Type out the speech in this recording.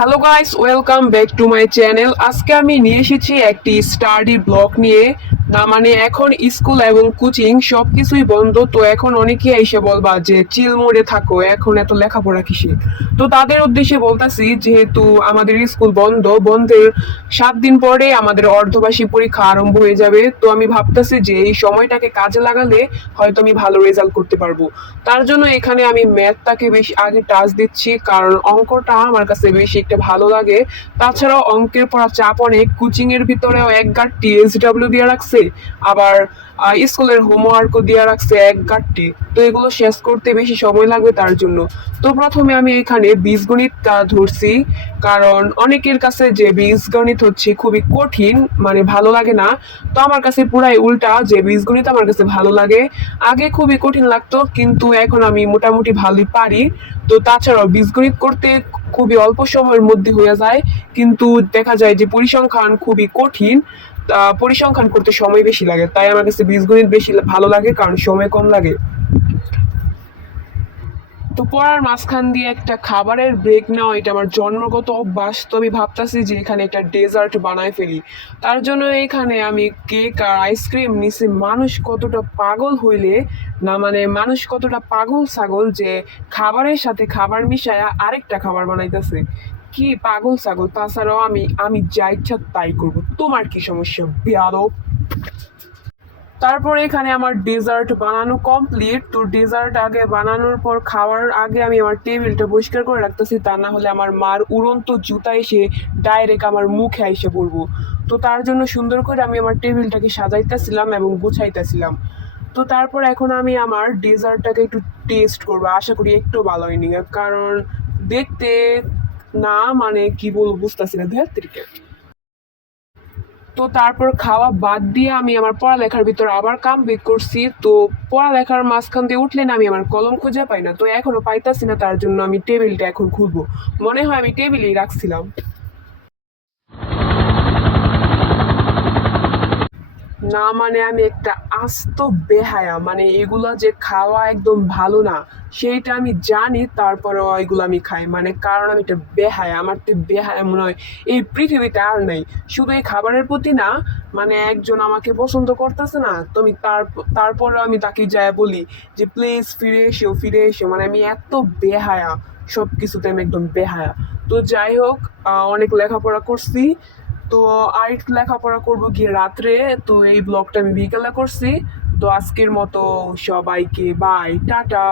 Hello guys, welcome back to my channel. আজকে আমি নিয়ে এসেছি একটি স্টাডি ব্লগ নিয়ে। না মানে এখন স্কুল এবং কোচিং সবকিছুই বন্ধ, তো এখন অনেকেই এসে বলবা যে চিল মোডে থাকো, এখন এত লেখাপড়া কিসে। তো তাদের উদ্দেশ্যে বলতাছি, যেহেতু আমাদের স্কুল বন্ধের 7 দিন পরে আমাদের অর্ধবার্ষিক পরীক্ষা আরম্ভ হয়ে যাবে, তো আমি ভাবতেছি যে এই সময়টাকে কাজে লাগালে হয়তো আমি ভালো রেজাল্ট করতে পারবো। তার জন্য এখানে আমি ম্যাথটাকে বেশি আগে টাচ দিচ্ছি, কারণ অঙ্কটা আমার কাছে বেশি একটা ভালো লাগে। তাছাড়াও অঙ্কের পড়া চাপ অনেক, কোচিং এর ভিতরেও এক গাঁটটি এসডব্লিউ দিয়ে রাখছে, আবার স্কুলের হোমওয়ার্কও দিয়ে রাখছে এক গাঁটটি। তো এগুলো শেষ করতে বেশি সময় লাগবে তার জন্য। তো প্রথমে আমি এখানে বীজগণিতটা ধরছি, কারণ অনেকের কাছে যে বীজগণিত হচ্ছে খুবই কঠিন, মানে ভালো লাগে না। তো আমার কাছে পুরাই উল্টা, যে বীজগণিত আমার কাছে ভালো লাগে। আগে খুবই কঠিন লাগতো, কিন্তু এখন আমি মোটামুটি ভালোই পারি। তো তাছাড়াও বীজগণিত করতে খুবই অল্প সময়ের মধ্যে হয়ে যায়, কিন্তু দেখা যায় যে পরিসংখ্যান খুবই কঠিন। পরিসংখ্যান করতে সময় বেশি লাগে, তাই আমার কাছে বীজগণিত বেশি ভালো লাগে, কারণ সময় কম লাগে। তো পড়ার মাঝখান দিয়ে একটা খাবারের ব্রেক নেওয়া এটা আমার জন্মগত অভ্যাস। তো আমি ভাবতাছি যে এখানে একটা ডেজার্ট বানায় ফেলি। তার জন্য এখানে আমি কেক আর আইসক্রিম নিছি। মানুষ কতটা পাগল হইলে, না মানে মানুষ কতটা পাগল ছাগল যে খাবারের সাথে খাবার মিশায়া আরেকটা খাবার বানাইতেছে। কি পাগল ছাগল! তাছাড়াও আমি আমি যা ইচ্ছা তাই করবো, তোমার কি সমস্যা বেয়াদব? তারপরে এখানে আমার ডেজার্ট বানানো কমপ্লিট। তো ডেজার্ট আগে বানানোর পর খাওয়ার আগে আমি আমার টেবিলটা পরিষ্কার করে রাখতেছি, তা না হলে আমার মার উড়ন্ত জুতা এসে ডাইরেক্ট আমার মুখে এসে পড়বো। তো তার জন্য সুন্দর করে আমি আমার টেবিলটাকে সাজাইতেছিলাম এবং গুছাইতেছিলাম। তো তারপর এখন আমি আমার ডেজার্টটাকে একটু টেস্ট করবো, আশা করি একটু ভালো হয়নি, কারণ দেখতে, না মানে কি বলবো বুঝতেছি না ধ্যাত তেরিকা। তো তারপর খাওয়া বাদ দিয়ে আমি আমার পড়ালেখার ভিতর আবার কমপ্লিট করছি। তো পড়ালেখার মাঝখান দিয়ে উঠলে না আমি আমার কলম খুঁজে পাই না, তো এখনো পাইতাছি না, তার জন্য আমি টেবিলটা এখন খুলবো। মনে হয় আমি টেবিলেই রাখছিলাম। না মানে আমি একটা আস্ত বেহায়া, মানে এগুলো যে খাওয়া একদম ভালো না সেইটা আমি জানি, তারপরেও এগুলো আমি খাই, মানে কারণ আমি একটা বেহায়া। আমার তো বেহায়া মনে হয় এই পৃথিবীতে আর নাই। শুধু এই খাবারের প্রতি না, মানে একজন আমাকে পছন্দ করতেছে না, তো আমি তারপরেও আমি তাকে যায় বলি যে প্লিজ ফিরে এসো ফিরে এসো, মানে আমি এত বেহায়া, সব কিছুতে আমি একদম বেহায়া। তো যাই হোক, অনেক লেখাপড়া করছি। তো আর একটু লেখাপড়া করবো গিয়ে রাত্রে। তো এই ব্লগটা আমি বিকেলে করছি। তো আজকের মতো সবাইকে বাই, টাটা।